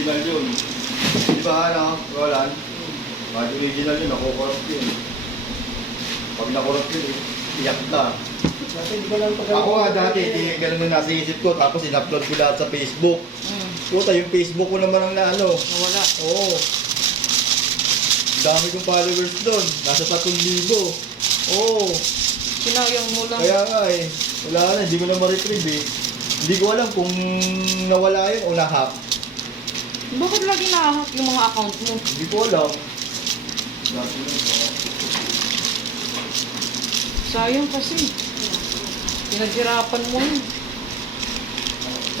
original yun. Di ba, ano, Roland? Kahit original yun, nakukorrupt yun. Pag nakorrupt yun, iyak ka. Ako nga dati, ganun na nasa isip ko, tapos in-upload ko lahat sa Facebook. Puta, yung Facebook ko naman ang naano. Nawala. Oo. Dami kong followers doon. Nasa 3,000. Oo. Sinayang mo lang. Kaya nga eh. Wala na, hindi ko na ma-retrieve eh. Hindi ko alam kung nawala yun o na-hack. Bakit lagi na-hack yung mga account mo? Hindi ko alam. Sayang kasi. Pinaghirapan mo yun.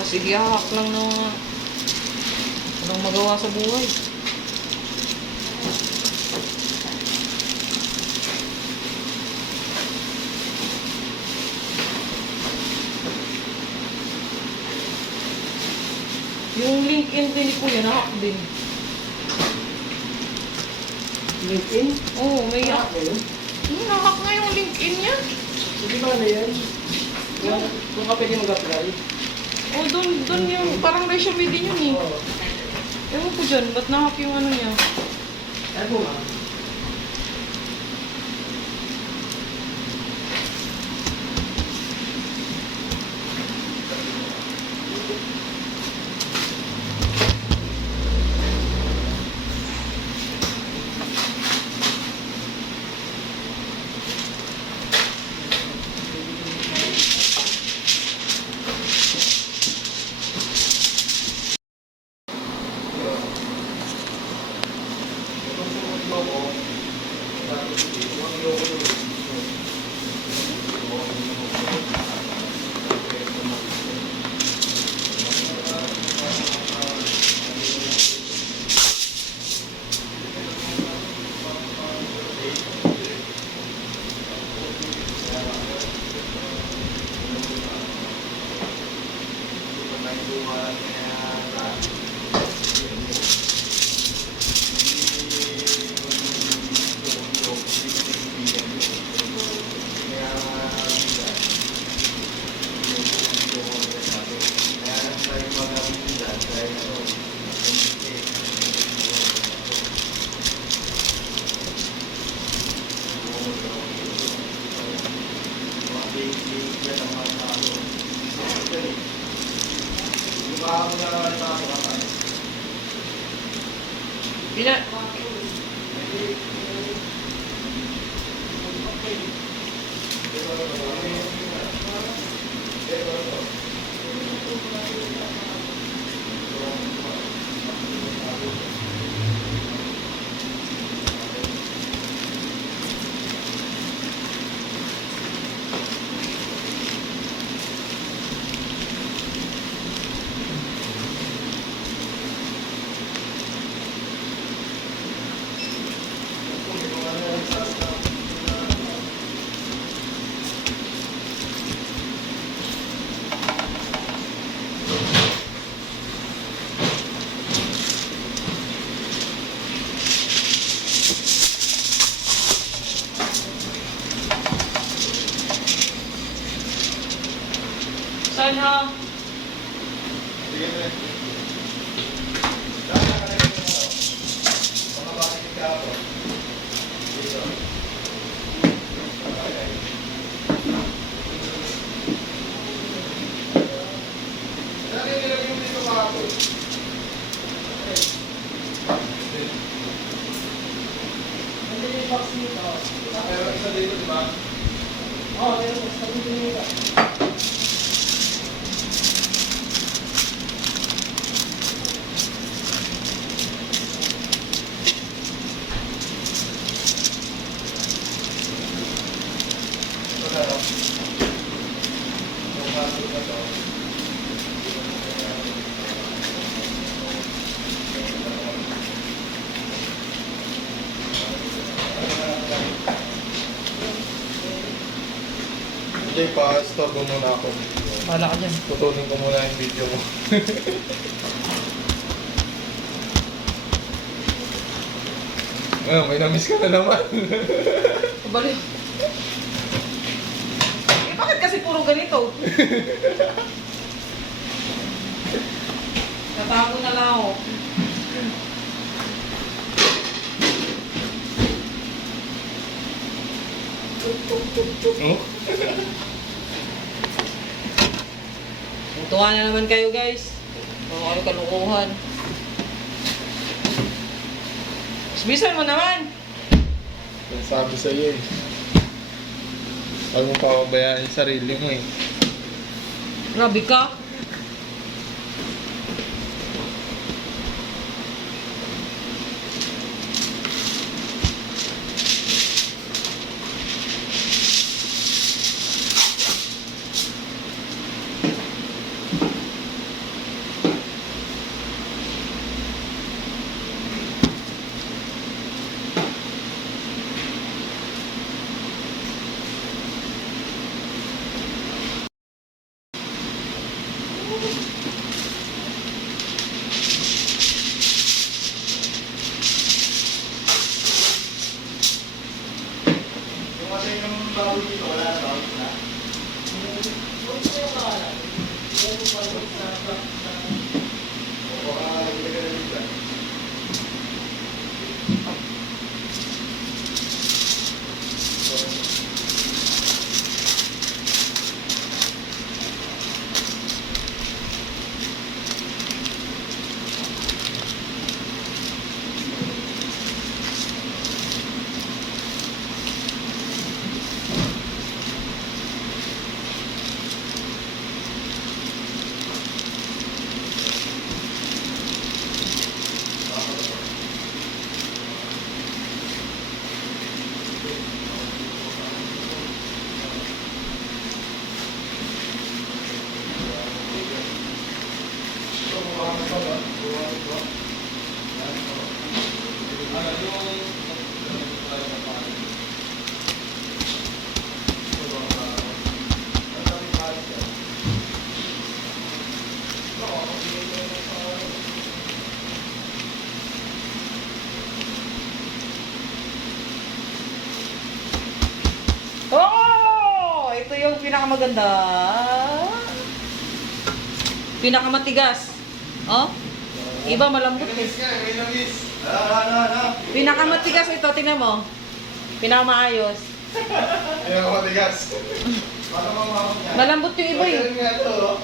Kasi i-hack lang na walang magawa sa buhay. Yung LinkedIn din ni Kuya, na-hack din. LinkedIn? Oo, may hack. Na yun? Na-hack nga yung LinkedIn niya. Hindi ba na yan? Kung ka pwede mag-apply? Oo, dun yung parang resume din yun eh. Oo. Ewan ko dyan, ba't na-hack yung ano niya? Ano nga? Pina... Saan ha? Hindi pa, stop mo muna ako. Wala ka dyan. Tutunin ko muna yung video mo. May na-miss ka na naman. Balik. Eh, bakit kasi puro ganito? Natago na lang ako. Oh? Tuwa na naman kayo guys. Mga kayo kalukuhan. Bisan mo naman. Yung sabi sa'yo eh. Huwag mo papabayaan yung sarili mo eh. Grabe ka. Yung kasi yung bago dito, wala na bago na. Oo, baka ilagay na dito. Oh! Ito yung pinakamaganda. Pinakamatigas. Oh? Iba malambot eh. May langis. Ano? Pinakamatigas ito, tingnan mo. Pinakamaayos. Ayun ako matigas. Paano mamamot niya? Malambot yung iba eh. Ayun nga ito, oh.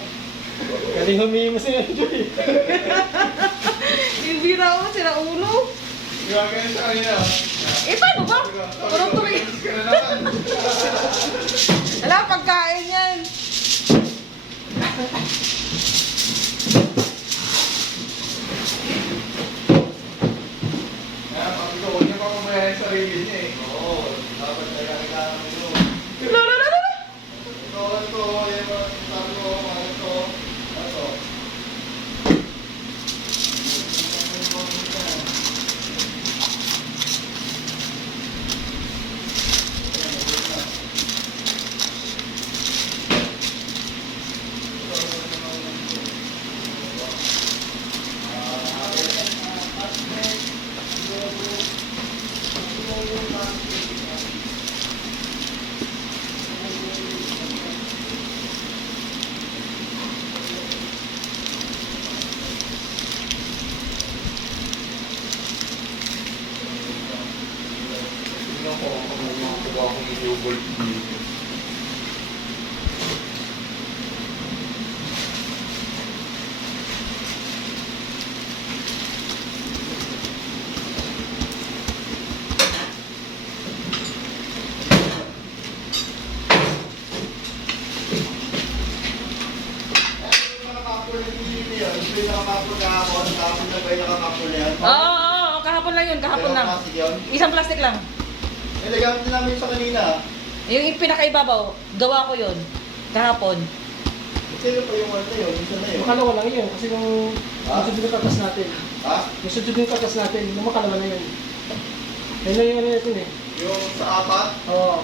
Galing humihimo si Enjoy. Yung bira ko, sira ulo. Gagawin sa kanina. Eh, paano ba? Parang tuloy. Ka na naman. Wala, pagkain yan. Kaya pag ito, huwag niya papabayaan yung sarili niya eh. Oo, dapat kaya kailangan mo yun. Lalalala. Ito, yan ba, sabi ko, ito. Tingnan ko kung may akong i-bolt dito. Oo, kahapon lang yun, kahapon lang. Isang plastic lang. Nilagyan din namin sa kanina. Yung pinakaibabaw, gawa ko yun. Kahapon. Sino pa yung ano yun? Isa na yun. Makalawa lang yun. Kasi kung Ha? yung yung katas natin. Ha? Yung katas natin, yung makalawa na yun. Yan na yung ano natin eh. Yung sa apat? Oo.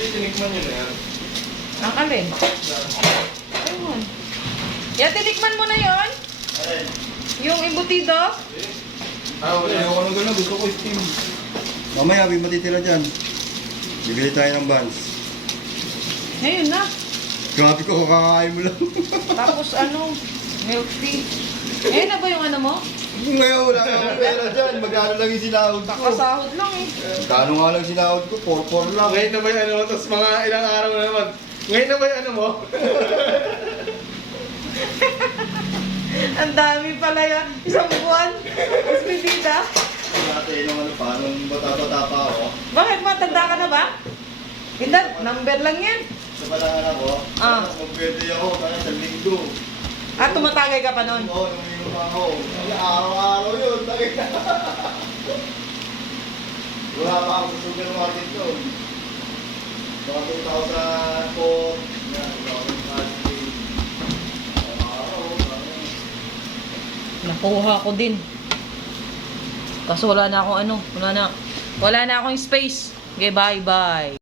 Hindi, tinikman nyo na yan. Ang alin? Ayun. Yan, tinikman mo na yon. Alin? Yung embutido. Wala. Ayoko ng gano'n, gusto ko steam. Mamaya, may matitira dyan. Bibili tayo ng buns. Ngayon na. Grabe ko, kakakain mo lang. Tapos ano, milk tea. Ngayon na ba yung ano mo? Ngayon, wala kang pera dyan. Magkano lang yung sinahod ko? Kakasahod lang eh. Kano nga lang sinahod ko? 4-4 lang. Ngayon na ba yung ano mo? Tapos mga ilang araw na naman. Ngayon na ba yung ano mo? Ang dami pala yan. Isang buwan. Mas bibida. Dati nung ano pa, nung bata-bata pa ako. Bakit matanda ka na ba? Hindi, number lang yan. Sa palangan ako, Ah. mag-birthday ako, kaya sa linggo. At tumatagay ka pa nun. Oo, nung linggo pa ako. Araw-araw yun, tagay na. Wala pa ako sa supermarket doon. Mga 2004, yan, 2005. Araw-araw, Nakuha ko din. Kaso wala na akong ano. Wala na akong space. Okay, bye-bye.